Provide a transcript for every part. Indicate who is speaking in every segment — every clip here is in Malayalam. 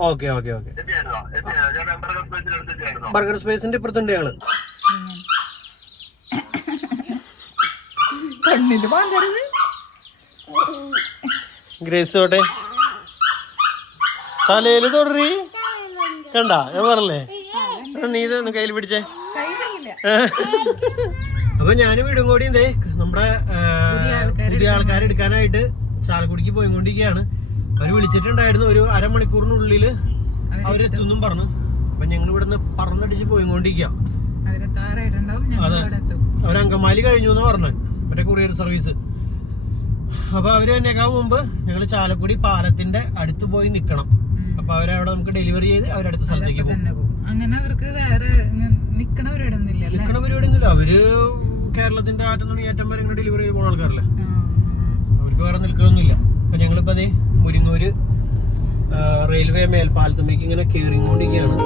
Speaker 1: Okay okay okay? ബർഗർ സ്പേസിന്റെ ഇപ്പുറത്തുണ്ട്
Speaker 2: ഞങ്ങൾ.
Speaker 1: ഗ്രേസ് തോട്ടെ തലയിൽ തൊടറി. കണ്ട? ഞാൻ പറഞ്ഞേ നീ ഇതൊന്ന് കയ്യിൽ പിടിച്ചേ. അപ്പൊ ഞാനും വീടും കൂടി എന്തേ നമ്മുടെ പുതിയ ആൾക്കാരെ എടുക്കാനായിട്ട് ചാലക്കുടിക്ക് പോയിക്കൊണ്ടിരിക്കുകയാണ്. അവർ വിളിച്ചിട്ടുണ്ടായിരുന്നു ഒരു അരമണിക്കൂറിനുള്ളിൽ അവരെത്തുന്നും പറഞ്ഞു. അപ്പൊ ഞങ്ങൾ ഇവിടുന്ന് പറന്നടിച്ച്
Speaker 2: പോയിക്കൊണ്ടിരിക്കാം
Speaker 1: അതെ. അങ്കമാലി കഴിഞ്ഞു എന്ന് പറഞ്ഞു. മറ്റേ കൊറിയർ സർവീസ് അപ്പൊ അവർ എന്നേക്കാൾ മുമ്പ് ഞങ്ങൾ ചാലക്കുടി പാലത്തിന്റെ അടുത്ത് പോയി നിക്കണം. അപ്പൊ അവരവിടെ നമുക്ക് ഡെലിവറി ചെയ്ത് അവരടുത്ത സ്ഥലത്തേക്ക് പോകും.
Speaker 2: അങ്ങനെ അവർക്ക് വേറെ
Speaker 1: നിക്കണ പരിപാടിയൊന്നുമില്ല അവർ കേരളത്തിന്റെ ആറ്റം ഏറ്റവും ഏറ്റം വരെ ഇങ്ങനെ ഡെലിവറി ചെയ്ത് പോകുന്ന ആൾക്കാരല്ലേ? അവർക്ക് വേറെ നിൽക്കണമൊന്നുമില്ല അപ്പൊ ഞങ്ങളിപ്പോ അതേ മുരിങ്ങൂര് റെയിൽവേ മേൽപ്പാലത്തുമ്പേക്ക് ഇങ്ങനെ കേറിക്കൊണ്ടിരിക്കുകയാണ്.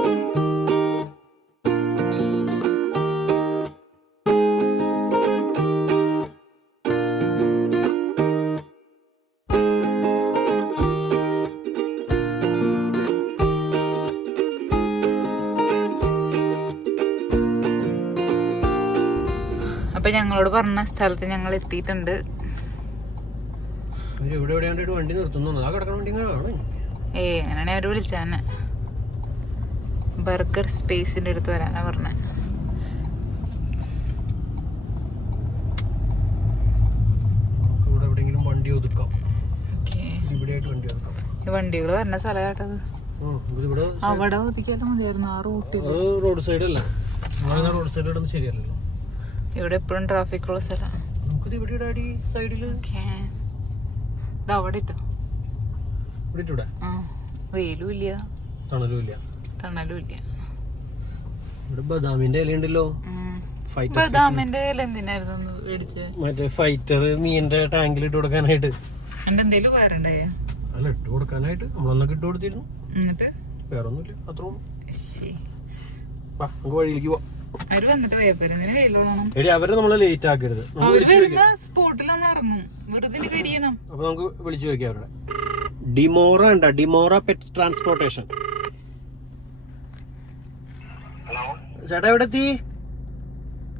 Speaker 2: ഞങ്ങളോട് പറഞ്ഞ സ്ഥലത്ത് ഞങ്ങൾ എത്തിയിട്ടുണ്ട്. ഏ അങ്ങനെ അവർ വിളിച്ചാന്നെ ബർഗർ സ്പേസിന്റെ അടുത്ത് വരാനാ പറഞ്ഞേ.
Speaker 1: വണ്ടി ഒതുക്കാം.
Speaker 2: വണ്ടികൾ വരുന്ന അവിടെ ഒതുക്കിയാലും മതിയായിരുന്നു ആ റൂട്ടിൽ
Speaker 1: റോഡ് സൈഡ് അല്ല റോഡ് സൈഡ് ശരിയല്ല
Speaker 2: ഇവിടെ എപ്പോഴും ട്രാഫിക് ഉള്ള സ്ഥലമാണ് അവിടെ ഇട്ടോ. ആ വെയിലും ഇല്ല.
Speaker 1: തണലും ഇല്ല.
Speaker 2: തണലും ഇല്ല.
Speaker 1: ഇവിടെ ബദാമിന്റെ ഇല ഉണ്ടല്ലോ. ഫൈറ്റർ
Speaker 2: ബദാമിന്റെ ഇല എന്തിനായിരുന്നു
Speaker 1: മറ്റേ ഫൈറ്റർ മീനിന്റെ ടാങ്കിൽ ഇട്ട് കൊടുക്കാനായിട്ട്.
Speaker 2: വേറെണ്ടായ
Speaker 1: അല്ല ഇട്ട് കൊടുക്കാനായിട്ട്. നമ്മളൊന്നൊക്കെ ഇട്ട് കൊടുത്തിരുന്നു. വേറൊന്നുമില്ല. അത്രേ ഉള്ളൂ. വഴിയിലേക്ക് പോവാം.
Speaker 2: അവർ വന്നിട്ട് പോയപ്പോരെ
Speaker 1: എടി അവരെ നമ്മളെ ലേറ്റ് ആക്കരുത്. നമുക്ക്
Speaker 2: അവർ
Speaker 1: വിളിച്ചു
Speaker 2: വരുന്ന സ്പോട്ടിലൊന്നും ഇറങ്ങും. വെറുതെ ഇത് കരിയണം
Speaker 1: അപ്പൊ നമുക്ക് വിളിച്ചു നോക്കിയാ അവരുടെ. ഡിമോറ ഉണ്ട? ഡിമോറ പെറ്റ് ട്രാൻസ്പോർട്ടേഷൻ
Speaker 3: ഹലോ?
Speaker 1: ചേട്ടാ എവിടെ എത്തി?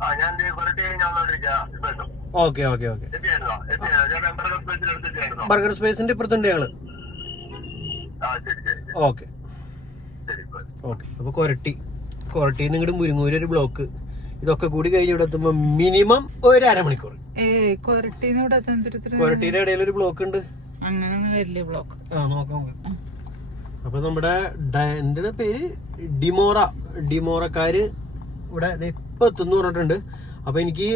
Speaker 3: ആ ഞാൻ ദേ. ഇപ്പൊ.
Speaker 1: Okay okay okay.
Speaker 3: എത്തിയായിരുന്നോ? എത്തിയായിരുന്നോ? ഞാൻ എടുത്തിട്ടായിരുന്നോ?
Speaker 1: ബർഗർ സ്പേസിന്റെ ഇപ്പുറത്തുണ്ട് ഞങ്ങൾ.
Speaker 3: ആ ശരി ശരി ശരി.
Speaker 1: ഓക്കെ.
Speaker 3: ശരി ഇപ്പൊ
Speaker 1: ഓക്കെ അപ്പൊ കൊരട്ടി. കൊരട്ടി ഇങ്ങോട്ട് മുരിങ്ങൂര് ഒരു ബ്ലോക്ക് ഇതൊക്കെ കൂടി കഴിഞ്ഞ് ഇവിടെ എത്തുമ്പോ മിനിമം ഒരു അരമണിക്കൂർ. കൊരട്ടിയുടെ ഇടയിൽ ഒരു ബ്ലോക്ക് ഉണ്ട്.
Speaker 2: അങ്ങനെ ബ്ലോക്ക്
Speaker 1: ആ നോക്കാം. അപ്പൊ നമ്മുടെ എന്തിന്റെ പേര്? ഡിമോറ. ഡിമോറക്കാര് ഇവിടെ ഇപ്പൊ എത്തുന്നു പറഞ്ഞിട്ടുണ്ട്. അപ്പൊ എനിക്ക്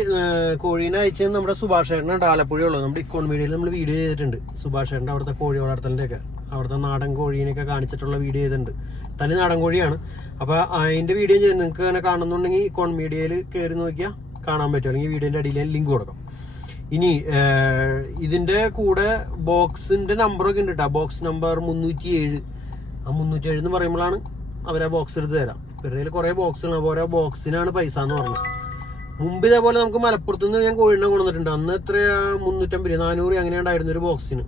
Speaker 1: കോഴീനെ അയച്ചത് നമ്മുടെ സുഭാഷ് ചേട്ടനാണ് ആലപ്പുഴ ഉള്ളത് നമ്മുടെ ഇക്കോൺ മീഡിയയിൽ നമ്മൾ വീഡിയോ ചെയ്തിട്ടുണ്ട്. സുഭാഷ് ചേട്ടന്റെ അവിടുത്തെ കോഴി വളർത്തലിന്റെ ഒക്കെ അവിടുത്തെ നാടൻ കോഴീനെയൊക്കെ കാണിച്ചിട്ടുള്ള വീഡിയോ ചെയ്തിട്ടുണ്ട്. തനി നാടൻ കോഴിയാണ്. അപ്പൊ അതിന്റെ വീഡിയോ ഞാൻ നിങ്ങൾക്ക് അങ്ങനെ കാണുന്നുണ്ടെങ്കിൽ ഇക്കോൺ മീഡിയയിൽ കയറി നോക്കിയാൽ കാണാൻ പറ്റും. അല്ലെങ്കിൽ വീഡിയോന്റെ അടിയിൽ ലിങ്ക് കൊടുക്കാം. ഇനി ഇതിന്റെ കൂടെ ബോക്സിന്റെ നമ്പറൊക്കെ ഉണ്ട് കേട്ടോ ബോക്സ് നമ്പർ മുന്നൂറ്റി ഏഴ് ആ മുന്നൂറ്റി ഏഴ് എന്ന് പറയുമ്പോഴാണ് അവരെ ബോക്സ് എടുത്ത് തരാം. ഇവരുടെ കയ്യിൽ കുറെ ബോക്സുകൾ അപ്പോൾ ഓരോ ബോക്സിനാണ് പൈസ എന്ന് പറഞ്ഞത്. മുമ്പ് ഇതേപോലെ നമുക്ക് മലപ്പുറത്ത് നിന്ന് ഞാൻ കോഴിനെ കൊണ്ടുവന്നിട്ടുണ്ട്. അന്ന് എത്രയാ? മുന്നൂറ്റമ്പത് നാനൂറ് അങ്ങനെ ഉണ്ടായിരുന്നു ഒരു ബോക്സിന്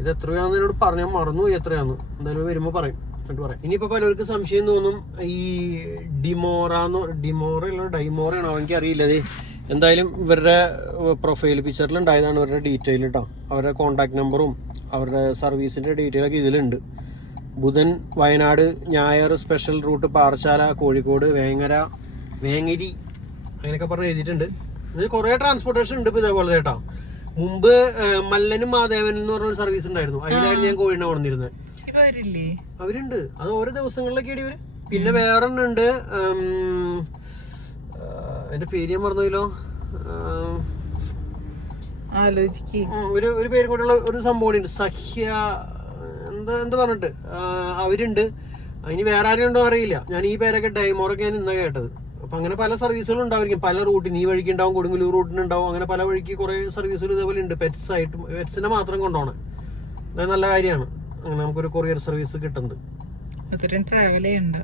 Speaker 1: ഇത് എത്രയാന്ന് എന്നോട് പറഞ്ഞാൽ മറന്നു എത്രയാന്ന്. എന്തായാലും വരുമ്പോൾ പറയും. എന്നിട്ട് പറയാം ഇനിയിപ്പോ പലർക്കും സംശയം തോന്നും ഈ ഡിമോറാന്ന് ഡിമോറ അല്ല ഡൈമോറയാണോ എനിക്ക് അറിയില്ല ദേ. എന്തായാലും ഇവരുടെ പ്രൊഫൈൽ പിക്ചറിൽ ഉണ്ടായതാണ് ഇവരുടെ ഡീറ്റെയിൽ കേട്ടോ അവരുടെ കോൺടാക്ട് നമ്പറും അവരുടെ സർവീസിന്റെ ഡീറ്റെയിൽ ഒക്കെ ഇതിലുണ്ട്. ബുധൻ വയനാട് ഞായർ സ്പെഷ്യൽ റൂട്ട് പാറശാല കോഴിക്കോട് വേങ്ങര വേങ്ങരി അങ്ങനെയൊക്കെ പറഞ്ഞ് എഴുതിയിട്ടുണ്ട്. ഇത് കുറേ ട്രാൻസ്പോർട്ടേഷൻ ഉണ്ട് ഇപ്പോൾ ഇതേപോലെ കേട്ടോ. മുമ്പ് മല്ലനും മാധേവനും എന്ന് പറഞ്ഞൊരു സർവീസ് ഉണ്ടായിരുന്നു. അതിലായിരുന്നു ഞാൻ കോഴിനെ കൊണ്ടിരുന്നത്
Speaker 2: വരില്ലേ
Speaker 1: അവരുണ്ട്. അത് ഓരോ ദിവസങ്ങളിലൊക്കെ ഇവർ. പിന്നെ വേറെ ഉണ്ട് എന്റെ പേര് ഞാൻ മറന്നല്ലോ ഒരു ഒരു പേരും കൂടെയുള്ള ഒരു സംഭവം ഉണ്ട് സഹ്യ എന്താ എന്താ പറഞ്ഞിട്ട് അവരുണ്ട്. അതിന് വേറെ ആരും ഉണ്ടോ അറിയില്ല. ഞാൻ ഈ പേരൊക്കെ ഡൈമോറൊക്കെ ഞാൻ ഇന്നാ കേട്ടത്. അപ്പൊ അങ്ങനെ പല സർവീസുകളും ഉണ്ടാവും പല റൂട്ടിന് ഈ വഴിക്ക് ഉണ്ടാവും കൊടുങ്ങല്ലൂർ റൂട്ടിന് ഉണ്ടാവും. അങ്ങനെ പല വഴിക്ക് കുറെ സർവീസുകൾ ഇതേപോലെ ഉണ്ട്. പെറ്റ്സ് ആയിട്ട് പെറ്റ്സിനെ മാത്രം കൊണ്ടുപോകണം നല്ല കാര്യമാണ്. അങ്ങനെ നമുക്കൊരു കൊറിയർ സർവീസ് കിട്ടുന്നത്
Speaker 2: അത്രയും ട്രാവൽ ചെയ്യണ്ട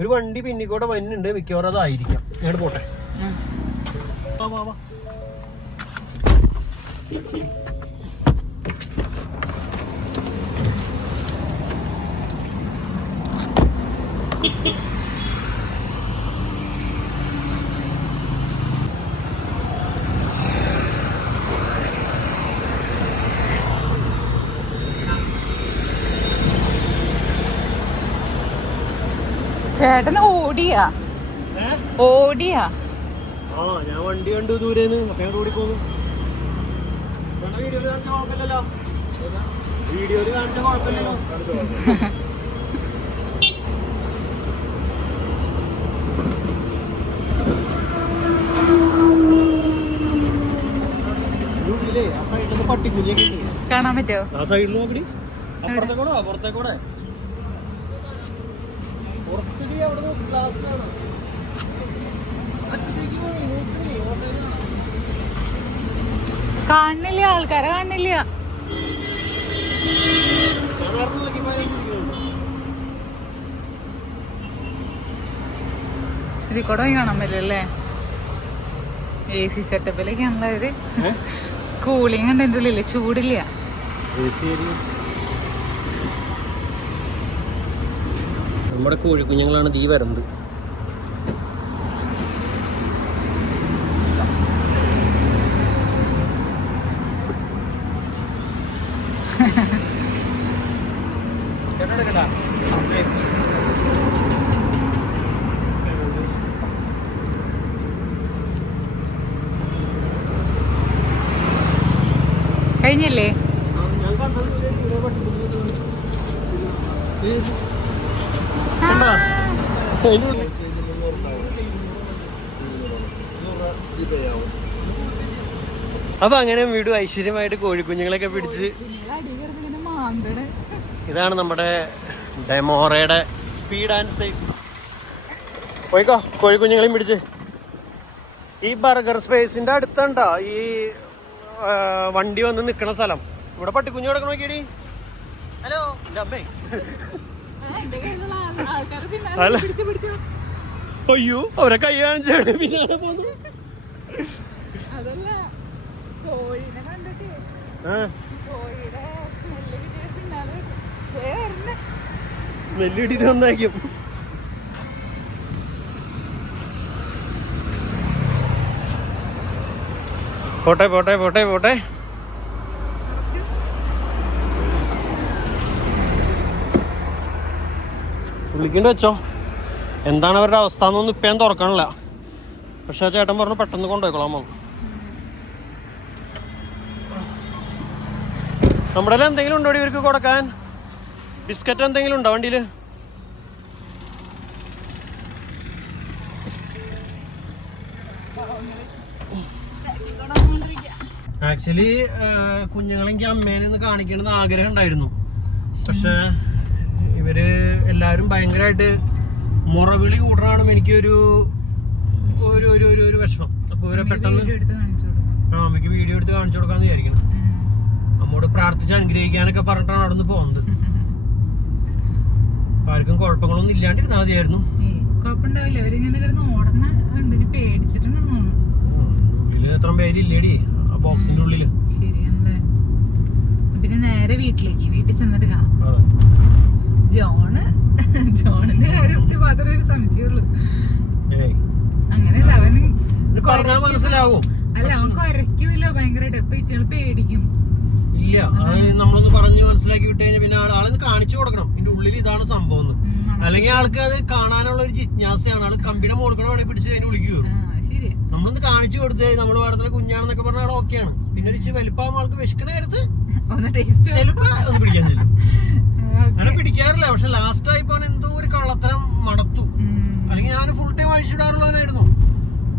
Speaker 1: ഒരു വണ്ടി പിന്നിക്കൂടെ കൂടെ വരുന്നുണ്ട് മിക്കവാറും അതായിരിക്കാം. ഞാൻ പോട്ടെ. വാ വാ വാ.
Speaker 2: ചേട്ടൻ ഓടിയാ
Speaker 1: ഏ?
Speaker 2: ഓടിയാ.
Speaker 1: ആ ഞാൻ വണ്ടി കണ്ടു ദൂരേന്ന്. അപ്പൊ ഞാൻ റോഡിൽ പോന്നു വീഡിയോയിൽ കാണിച്ച കുഴപ്പമില്ലല്ലോ. വീഡിയോയിൽ കാണിച്ച കുഴപ്പമില്ലല്ലോ. ഉള്ളിലേ ആ സൈഡിൽ പട്ടിക്കുഞ്ഞൊക്കെ ഉണ്ട്.
Speaker 2: കാണാൻ പറ്റുമോ?
Speaker 1: ആ സൈഡിൽ നോക്കടി. അപ്പുറത്തെ കൂടെ അപ്പുറത്തെ കൂടെ പുറത്തിടി അവിടെ നോക്ക് ഗ്ലാസ്സിലാണ് അറ്റത്തേക്ക് പോയി നോക്കണേ ഓട്ടോയിൽ കാണാം.
Speaker 2: കാണില്ല ആൾക്കാരെ കാണില്ല. ഇതിൽ കൂടെ കാണാൻ പറ്റില്ലല്ലേ? എ സി സെറ്റപ്പിലേക്കാണല്ലോ ഇത്? കൂളിംഗ് ഉണ്ട് എന്റെ ഉള്ളിൽ ചൂടില്ല.
Speaker 1: നമ്മുടെ കോഴിക്കുഞ്ഞുങ്ങളാണ് തീ വരുന്നത്.
Speaker 2: കഴിഞ്ഞല്ലേ
Speaker 1: ഞാൻ കണ്ടത് ഇവിടെ പട്ടിക്കുഞ്ഞുങ്ങൾ കണ്ടാ? അതിന്റെ ഉള്ളിൽ അപ്പൊ അങ്ങനെ വീട് ഐശ്വര്യമായിട്ട് കോഴിക്കുഞ്ഞുങ്ങളെയൊക്കെ പിടിച്ച് ഇതാണ് നമ്മുടെ ഡെമോറയുടെ സ്പീഡ് ആൻഡ് സേഫ്. പോയിക്കോ കോഴിക്കുഞ്ഞുങ്ങളെയും പിടിച്ച്. ഈ ബർഗർ സ്പേസിന്റെ അടുത്തുണ്ടോ ഈ വണ്ടി വന്ന് നിക്കണ സ്ഥലം. ഇവിടെ പട്ടിക്കുഞ്ഞു കിടക്കണ നോക്കിയടി. ഹലോ. ഡബേ അല്ല. അയ്യോ അവരെ കൈ കാണിച്ചാണ് പിന്നെ പോന്നു
Speaker 2: അതല്ല കോഴിനെ കണ്ടിട്ട്
Speaker 1: ആ
Speaker 2: കോഴിയുടെ സ്മെല്ല്
Speaker 1: ഇട്ടിട്ട് വന്നായിരിക്കും പോട്ടെ പോട്ടെ പോട്ടെ പോട്ടെ. വിളിക്കണ്ട വെച്ചോ. എന്താണ് അവരുടെ അവസ്ഥ എന്നൊന്നും ഇപ്പം ഞാൻ തുറക്കണില്ല. പക്ഷെ ആ ചേട്ടൻ പറഞ്ഞു പെട്ടെന്ന് കൊണ്ടുപോയിക്കോളാം നമ്മുടെ എന്തെങ്കിലും ഉണ്ടോ ഇവർക്ക് കൊടുക്കാൻ? ബിസ്ക്കറ്റ് എന്തെങ്കിലും ഉണ്ടോ വണ്ടിയിൽ? ആക്ച്വലി കുഞ്ഞുങ്ങളെങ്കിൽ അമ്മേനെ ഒന്ന് കാണിക്കണമെന്ന് ആഗ്രഹം ഉണ്ടായിരുന്നു. പക്ഷെ ഇവർ എല്ലാവരും ഭയങ്കരമായിട്ട് മുറവിളി കൂടണമാണ് എനിക്കൊരു ഒരു ഒരു ഒരു ഒരു വിഷമം. അപ്പൊ ഇവരെ പെട്ടെന്ന് ആ അമ്മയ്ക്ക് വീഡിയോ എടുത്ത് കാണിച്ചു കൊടുക്കാന്ന് വിചാരിക്കണം. നമ്മോട് പ്രാർത്ഥിച്ച് അനുഗ്രഹിക്കാനൊക്കെ പറഞ്ഞിട്ടാണ് നടന്ന് പോകുന്നത് അപ്പൊ ആർക്കും കുഴപ്പങ്ങളൊന്നും ഇല്ലാണ്ടിരുന്നാ മതിയായിരുന്നു.
Speaker 2: കുഴപ്പമുണ്ടാവില്ല. അവരിങ്ങനെ കിടന്ന് ഓടണ കണ്ടിട്ട് പേടിച്ചിട്ടുണ്ടെന്ന് തോന്നുന്നു.
Speaker 1: ഉള്ളിൽ എത്ര പേരില്ലേടി? ആ ബോക്സിന്റെ ഉള്ളിൽ.
Speaker 2: ശരിയാണല്ലേ? പിന്നെ നേരെ വീട്ടിലേക്ക് വീട്ടിൽ ചെന്നിട്ട് കാണാം. ജോണ് ജോണിന്റെ കാര്യത്തിൽ മാത്രമേ ഒരു സംശയമുള്ളൂ. അങ്ങനെയല്ല അവന്
Speaker 1: മനസ്സിലാവും.
Speaker 2: അല്ല അവൻ കുരയ്ക്കൂല ഭയങ്കരമായിട്ട്. എപ്പോ ഇറ്റകൾ പേടിക്കും.
Speaker 1: ഇല്ല. അത് നമ്മളൊന്ന് പറഞ്ഞു മനസ്സിലാക്കി വിട്ട് കഴിഞ്ഞാൽ പിന്നെ ആളെ ആളൊന്ന് കാണിച്ചു കൊടുക്കണം. ഇതിന്റെ ഉള്ളിൽ ഇതാണ് സംഭവം എന്ന്. അല്ലെങ്കിൽ ആൾക്ക് അത് കാണാനുള്ള ഒരു ജിജ്ഞാസയാണ്. ആൾ കമ്പിയുടെ മോൾക്കടെ വേണേ പിടിച്ച് അതിന് വിളിക്കുക നമ്മളൊന്ന് കാണിച്ചു കൊടുത്ത് നമ്മൾ വേടത്തിലെ കുഞ്ഞാണെന്നൊക്കെ പറഞ്ഞാൽ അവിടെ ഓക്കെയാണ്. പിന്നെ ഒരു വലിപ്പാകുമ്പോൾ ആൾക്ക് വിശക്കണ നേരത്ത്
Speaker 2: ഒന്ന് ടേസ്റ്റ്
Speaker 1: ചിലപ്പോ ഒന്ന് പിടിക്കാൻ ചെല്ലും. അങ്ങനെ പിടിക്കാറില്ല. പക്ഷെ ലാസ്റ്റ് ആയിപ്പോ എന്തോ ഒരു കള്ളത്തരം മടത്തു. അല്ലെങ്കിൽ ഞാൻ ഫുൾ ടൈം അഴിച്ചിടാറുള്ളവനായിരുന്നു.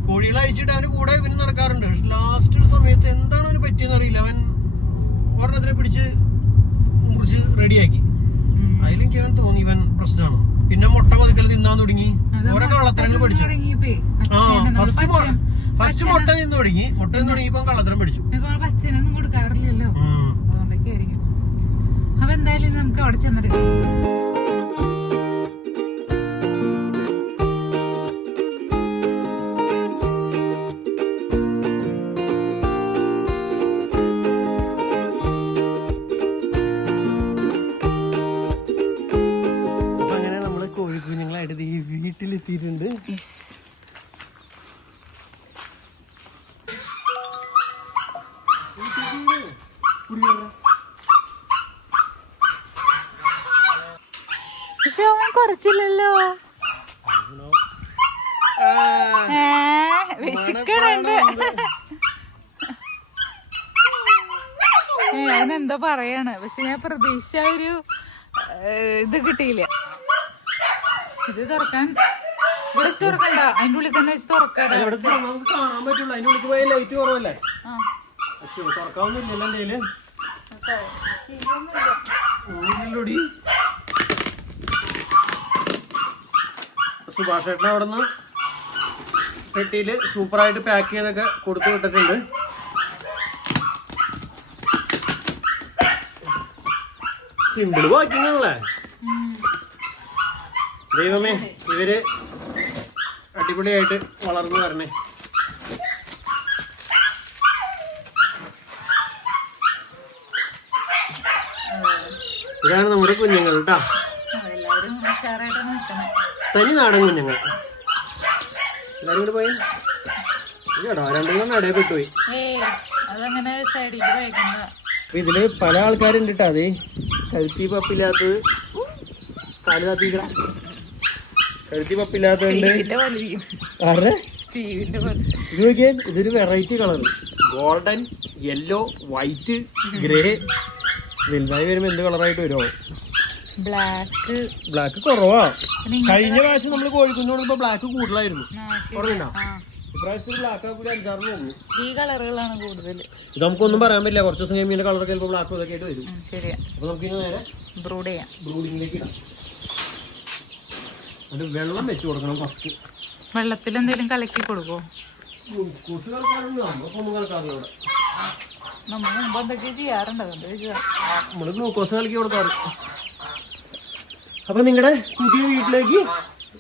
Speaker 1: കോഴികളെ അഴിച്ചിട്ട് അവന് കൂടെ ഇവന് നടക്കാറുണ്ട്. ലാസ്റ്റ് ഒരു സമയത്ത് എന്താണ് അവന് പറ്റിയെന്ന് അറിയില്ല അവൻ ഒരെണ്ണത്തിനെ പിടിച്ച് മുറിച്ച് റെഡിയാക്കി. അതിലും കേൾ തോന്നി ഇവൻ പ്രശ്നമാണ്. പിന്നെ മുട്ട പതുക്കൽ തിന്നാൻ തുടങ്ങി. ഓരോ കള്ളത്തരങ്ങൾ പിടിച്ചു. ആ ഫസ്റ്റ് ഫസ്റ്റ് മുട്ട നിന്ന് തുടങ്ങി. മുട്ട നിന്ന് തുടങ്ങിയപ്പോ കള്ളത്തരം പിടിച്ചു.
Speaker 2: പച്ചനൊന്നും കൊടുക്കാറില്ലല്ലോ. അപ്പൊ എന്തായാലും നമുക്ക് അവിടെ ചെന്നിട്ട്
Speaker 1: വീട്ടിലെത്തിയിട്ടുണ്ട്
Speaker 2: Yes. പക്ഷെ അവൻ കുറച്ചില്ലല്ലോ. ഏ വിശക്കണുണ്ട്. എന്താ പറയാണ്. പക്ഷെ ഞാൻ പ്രതീക്ഷ ഒരു ഇത് കിട്ടിയില്ല. ഇത് തുറക്കാൻ ഇവിടെ തുറക്കണ്ട അതിന്റെ ഉള്ളിൽ തന്നെ വെച്ച് തുറക്കട
Speaker 1: ഇവിടെ നമുക്ക് കാണാൻ പറ്റുള്ളൂ. അതിന്റെ ഉള്ളിൽ പോയ ലൈറ്റ് കുറവല്ലേ?
Speaker 2: ആ.
Speaker 1: പക്ഷേ തുറക്കാവുന്നില്ലല്ലോ എന്റെ ഉള്ളിലൂടി സുഭാഷ് ചേട്ടൻ അവിടെ നിന്ന് പെട്ടിയിൽ സൂപ്പറായിട്ട് പാക്ക് ചെയ്തൊക്കെ കൊടുത്തു വിട്ടിട്ടുണ്ട്. സിമ്പിൾ വാക്കിംഗ് ആണല്ലേ? ദൈവമേ ഇവർ അടിപൊളിയായിട്ട് വളർന്നു വരണേ. ഇതാണ് നമ്മുടെ കുഞ്ഞുങ്ങൾ കേട്ടാ തനി നാടൻ കുഞ്ഞുങ്ങൾ. എല്ലാരും കൂടെ പോയി. ഇല്ലടാ രണ്ടെണ്ണം നടയെ പെട്ടുപോയി. അപ്പൊ ഇതിൽ പല ആൾക്കാരുണ്ട് കേട്ടോ അതേ കഴുത്തി പപ്പില്ലാത്തത്. കാൽ താത്തിക്കട കഴുത്തി പപ്പില്ലാത്തതുണ്ട്
Speaker 2: സ്റ്റീവിന്റെ വലിയും
Speaker 1: ആരുടെ
Speaker 2: സ്റ്റീവിന്റെ പോലെ
Speaker 1: ഇത് നോക്കിയാൽ ഇതൊരു variety colour golden yellow white grey വലുതായി വരുമ്പോ എന്ത് കളറായിട്ട് വരുമോ
Speaker 2: ബ്ലാക്ക്
Speaker 1: ബ്ലാക്ക് കുറവാ. കഴിഞ്ഞ പ്രാവശ്യം നമ്മൾ കോഴിക്കുഞ്ഞോട് ഇപ്പൊ ബ്ലാക്ക് കൂടുതലായിരുന്നു. ഇപ്രാവശ്യം ബ്ലാക്ക് അഞ്ചാറിന്
Speaker 2: ഈ കളറുകളാണ് കൂടുതൽ
Speaker 1: ഇത് നമുക്കൊന്നും പറയാൻ പറ്റില്ല. കുറച്ച് ദിവസം കഴിയുമ്പോൾ കളർ ചിലപ്പോൾ ബ്ലാക്ക് ഇതൊക്കെ ആയിട്ട് വരും.
Speaker 2: ശരിയാ.
Speaker 1: അപ്പൊ നമുക്ക് നേരെ
Speaker 2: ബ്രൂഡ് ചെയ്യാം.
Speaker 1: ബ്രൂഡിങ്ങിലേക്ക് ഇടാം. അത് വെള്ളം വെച്ച് കൊടുക്കണം ഫസ്റ്റ്
Speaker 2: വെള്ളത്തിൽ എന്തെങ്കിലും കലക്കി കൊടുക്കോ?
Speaker 1: കുറച്ച് കളിക്കാറുണ്ട് നമ്മളിപ്പൊന്നും കളിക്കാറില്ല
Speaker 2: നമ്മൾ മുമ്പ് എന്തൊക്കെ ചെയ്യാറുണ്ട്. അതുകൊണ്ട്
Speaker 1: ഗ്ലൂക്കോസ് കളിക്കി കൊടുക്കാറ്. അപ്പൊ നിങ്ങളുടെ പുതിയ വീട്ടിലേക്ക്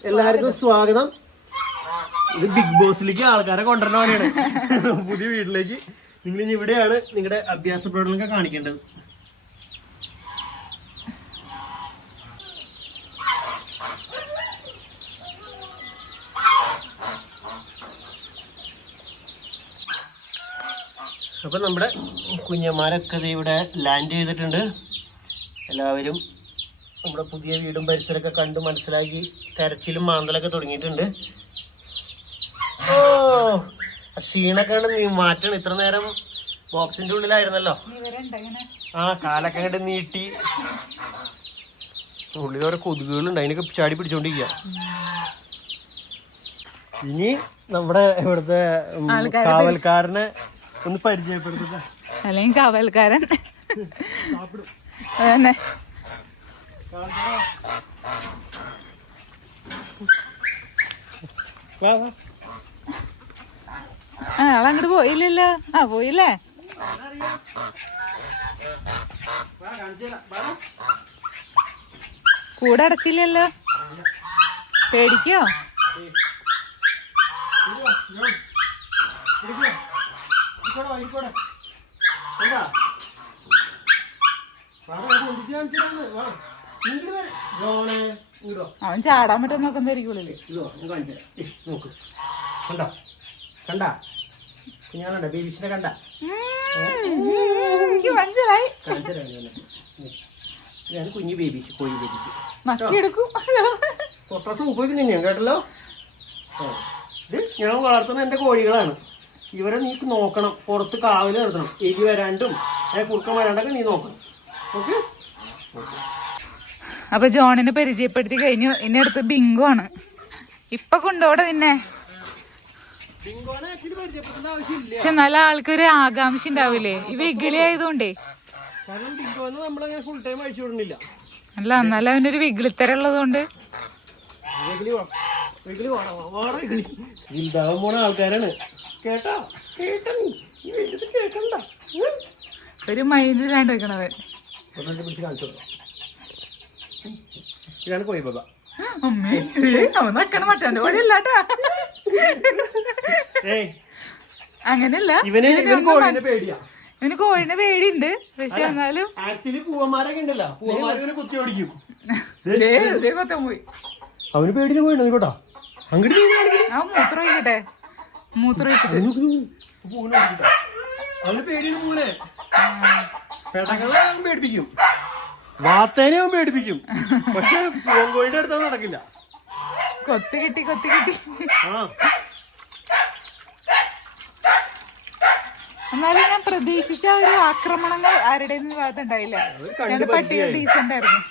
Speaker 1: എല്ലാവർക്കും സ്വാഗതം. ഇത് ബിഗ് ബോസിലേക്ക് ആൾക്കാരെ കൊണ്ടുവരണ പോലെയാണ് പുതിയ വീട്ടിലേക്ക് നിങ്ങൾ ഇനി ഇവിടെയാണ് നിങ്ങളുടെ അഭ്യാസ പ്രകടനമൊക്കെ കാണിക്കേണ്ടത്. അപ്പൊ നമ്മുടെ കുഞ്ഞന്മാരൊക്കെ ഇവിടെ ലാൻഡ് ചെയ്തിട്ടുണ്ട്. എല്ലാവരും നമ്മുടെ പുതിയ വീടും പരിസരമൊക്കെ കണ്ടു മനസ്സിലാക്കി തെരച്ചിലും മാന്തലൊക്കെ തുടങ്ങിയിട്ടുണ്ട്. ഓ ക്ഷീണൊക്കെ കണ്ട് നീ മാറ്റണം. ഇത്ര നേരം ബോക്സിന്റെ ഉള്ളിലായിരുന്നല്ലോ. ആ കാലൊക്കെ കണ്ട് നീട്ടി. ഉള്ളിൽ ഓരോ കൊതുകുകളുണ്ട്. അതിനൊക്കെ ചാടി പിടിച്ചോണ്ടിരിക്കുക ഇനി നമ്മുടെ ഇവിടുത്തെ കാവൽക്കാരനെ ഒന്ന് പരിചയപ്പെടുത്തുക
Speaker 2: അല്ലെങ്കിൽ കാവൽക്കാരൻ. അതന്നെ. ആ ആളങ്ങോട്ട് പോയില്ലല്ലോ. ആ പോയില്ലേ? കൂടെ അടച്ചില്ലല്ലോ. തരാം അവൻ ചാടാൻ പറ്റും നോക്കുന്നതായിരിക്കുള്ളിൽ
Speaker 1: കണ്ട? ഞാനുണ്ട ബേബീസിനെ കണ്ട?
Speaker 2: എനിക്ക് മനസ്സിലായി.
Speaker 1: ഞാൻ കുഞ്ഞു ബേബീസ് കോഴി
Speaker 2: നക്കിയെടുക്കും
Speaker 1: തൊട്ട സൂപ്പ് ഞാൻ കേട്ടല്ലോ. ഇത് ഞാൻ വളർത്തുന്ന എന്റെ കോഴികളാണ്. ഇവരെ നീക്ക് നോക്കണം. പുറത്ത് കാവൽ നിർത്തണം എലി വരാണ്ടും കുറുക്കം വരാണ്ടൊക്കെ നീ നോക്കണം. ഓക്കെ?
Speaker 2: അപ്പൊ ജോണിനെ പരിചയപ്പെടുത്തി കഴിഞ്ഞു. ഇനി അടുത്ത് ബിങ്കു ആണ്. ഇപ്പൊ കൊണ്ടോടെ നിന്നെ? പക്ഷെ നല്ല ആൾക്കൊരു ആകാംക്ഷ ഉണ്ടാവില്ലേ? ഇവ വിഗിളി ആയതുകൊണ്ടേ. അല്ല എന്നാലും അവനൊരു വിഗിളിത്തരം ഉള്ളതുകൊണ്ട്
Speaker 1: വെകിലി പോണ. ആൾക്കാരാണ്. കേട്ടോ? കേട്ടോ നീ. കേക്കണ്ട.
Speaker 2: ഒരു മൈൻഡിലാണ്ട് വെക്കണവൻ.
Speaker 1: ഇതാണ് കോഴി ബാബ
Speaker 2: അമ്മേ ഏ, അവൻ നക്കണ മറ്റാണ്ട് പോലെ അല്ലാട്ടാ
Speaker 1: ഏയ്.
Speaker 2: അങ്ങനെയല്ല.
Speaker 1: ഇവന്
Speaker 2: ഇവന് കോഴിനെ പേടിയുണ്ട്. പക്ഷെ എന്നാലും
Speaker 1: ആക്ച്വലി പൂവന്മാരൊക്കെ ഉണ്ടല്ലോ. പൂവന്മാരെ ഇവനെ കുത്തി ഓടിക്കും.
Speaker 2: ദേ, ദേ കൊത്തൻ പോയി.
Speaker 1: അവന് പേടിന് പോയി കേട്ടോ അങ്ങോട്ട്
Speaker 2: മൂത്രം ഒഴിക്കട്ടെ? മൂത്രം ഒഴിച്ചിട്ട്.
Speaker 1: അവന് പേടിന് പെടകളെ അവൻ പേടിപ്പിക്കും. വാത്തേനെ അവൻ പേടിപ്പിക്കും. പക്ഷെ പൂങ്കോഴിന്റെ അടുത്ത് നടക്കില്ല.
Speaker 2: കൊത്തി കിട്ടി കൊത്തി കിട്ടി. എന്നാലും ഞാൻ പ്രതീക്ഷിച്ച ഒരു ആക്രമണങ്ങൾ ആരുടെ ഭാഗത്തുണ്ടായില്ല. ഞങ്ങളുടെ പട്ടികൾ ഡീസന്റ് ആയിരുന്നു.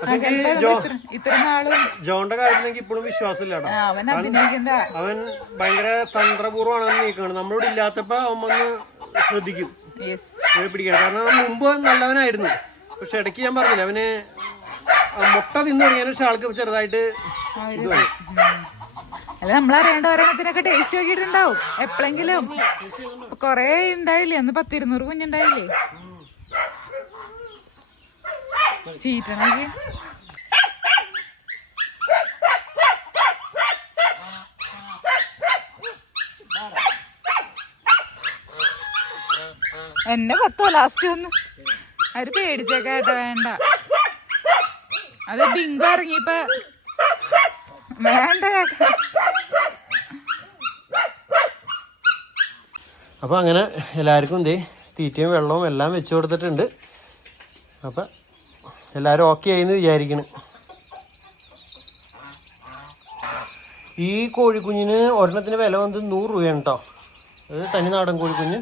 Speaker 1: കാര്യത്തിൽ എനിക്ക് ഇപ്പോഴും വിശ്വാസമില്ല
Speaker 2: അവൻ
Speaker 1: ഭയങ്കര തന്ത്രപൂർവമാണ് അവൻ നീക്കുന്നത് നമ്മളോട് ഇല്ലാത്തപ്പോ അവൻ വന്ന് ശ്രദ്ധിക്കും. പിടിക്കണം കാരണം മുമ്പ് നല്ലവനായിരുന്നു. പക്ഷെ ഇടയ്ക്ക് ഞാൻ പറഞ്ഞില്ല അവന് മുട്ട തിന്നു തുടങ്ങിയ പക്ഷെ ആൾക്ക് ചെറുതായിട്ട്
Speaker 2: അല്ല നമ്മൾ അറിയേണ്ട ഒരെണ്ണത്തിനൊക്കെ ടേസ്റ്റ് നോക്കിയിട്ടുണ്ടാവും. എപ്പോഴെങ്കിലും കൊറേ ഉണ്ടായില്ലേ? അന്ന് പത്തിരുന്നൂറ് കുഞ്ഞുണ്ടായില്ലേ? ചീറ്റണക്ക് എന്നെ പത്തോ ലാസ്റ്റ് വന്ന് അവർ പേടിച്ചേക്കാട്ടോ വേണ്ട. അത് ബിങ്കോ ഇറങ്ങിയപ്പോ വേണ്ട ചേട്ടാ
Speaker 1: അപ്പോൾ അങ്ങനെ എല്ലാവർക്കും എന്തേ തീറ്റയും വെള്ളവും എല്ലാം വെച്ച് കൊടുത്തിട്ടുണ്ട്. അപ്പം എല്ലാവരും ഓക്കെ ആയിന്ന് വിചാരിക്കണം. ഈ കോഴിക്കുഞ്ഞിന് ഒരെണ്ണത്തിന് വില വന്നത് നൂറ് രൂപയാണ് കേട്ടോ അത് തനി നാടൻ കോഴിക്കുഞ്ഞ്.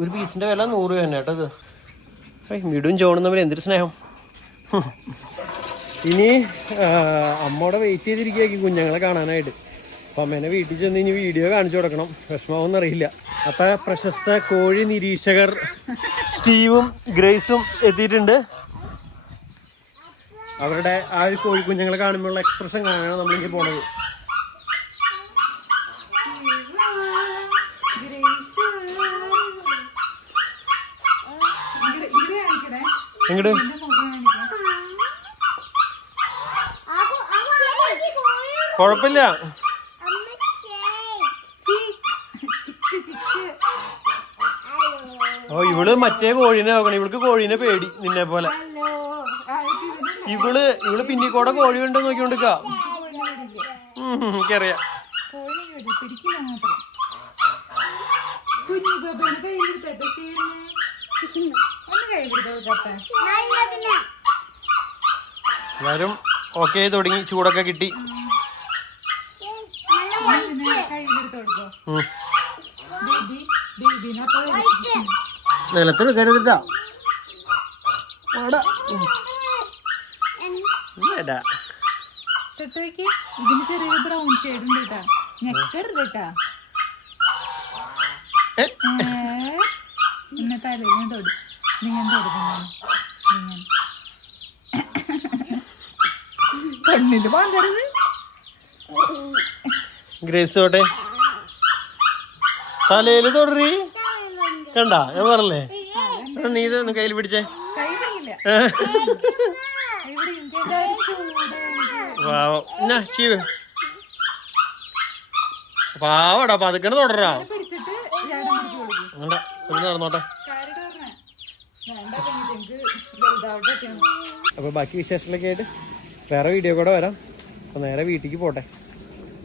Speaker 1: ഒരു പീസിന്റെ വില നൂറ് രൂപ തന്നെ കേട്ടോ ഇത്. മിടും ചോണും തമ്മിൽ എന്തൊരു സ്നേഹം. ഇനി അമ്മയുടെ വെയിറ്റ് ചെയ്തിരിക്കുകയായിരിക്കും കുഞ്ഞുങ്ങളെ കാണാനായിട്ട്. അപ്പം അമ്മേനെ വീട്ടിൽ ചെന്ന് ഇനി വീഡിയോ കാണിച്ചു കൊടുക്കണം. വിഷമാവൊന്നും അറിയില്ല. അപ്പം പ്രശസ്ത കോഴി നിരീക്ഷകർ സ്റ്റീവും ഗ്രേസും എത്തിയിട്ടുണ്ട്. അവരുടെ ആ ഒരു കോഴി കുഞ്ഞുങ്ങളെ കാണുമ്പോഴുള്ള എക്സ്പ്രഷൻ കാണാനാണ് നമ്മളിങ്ങനെ പോണത്. എങ്ങോട്ട് ഓ ഇവൾ മറ്റേ കോഴീനെ നോക്കണം. ഇവൾക്ക് കോഴീനെ പേടി നിന്നെ പോലെ. ഇവൾ ഇവൾ പിന്നിക്കൂടെ കോഴി ഉണ്ടോ നോക്കിക്കൊണ്ടിരിക്ക എനിക്കറിയാം. എല്ലാരും ഓക്കെ തുടങ്ങി. ചൂടൊക്കെ കിട്ടി.
Speaker 2: ഇതിനെ
Speaker 1: നിലത്തെടുക്കരുതിട്ടാ
Speaker 2: തൊട്ടേക്ക് ഇതിന് ബ്രൗൺ ഷെയ്ഡ് ഉണ്ട് കേട്ടാ ഞെക്കരുത് കേട്ടാ ഏ? എന്നെ തലയിൽ തൊടി. നീ ഞാൻ തൊടുക്കുന്നു. കണ്ണിൽ പാങ്കരുത്
Speaker 1: ഗ്രേസ് തോട്ടെ തലയിൽ തൊടറി. കണ്ട? ഞാൻ പറഞ്ഞേ നീ ഇത് ഒന്ന് കയ്യിൽ പിടിച്ചേ. എന്നാ ചീവ്. പാവടാ പതുക്കണ തുടരാ. നടന്നോട്ടെ. അപ്പോൾ ബാക്കി വിശേഷങ്ങളൊക്കെ ആയിട്ട് വേറെ വീഡിയോ കൂടെ വരാം. അപ്പോൾ നേരെ വീട്ടിലേക്ക് പോട്ടെ.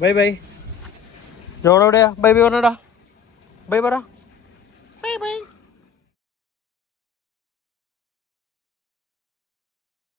Speaker 1: Bye bye. ജോൺ എവിടെയാ? ബൈ ബൈ പറഞ്ഞടാ. ബൈ പറ.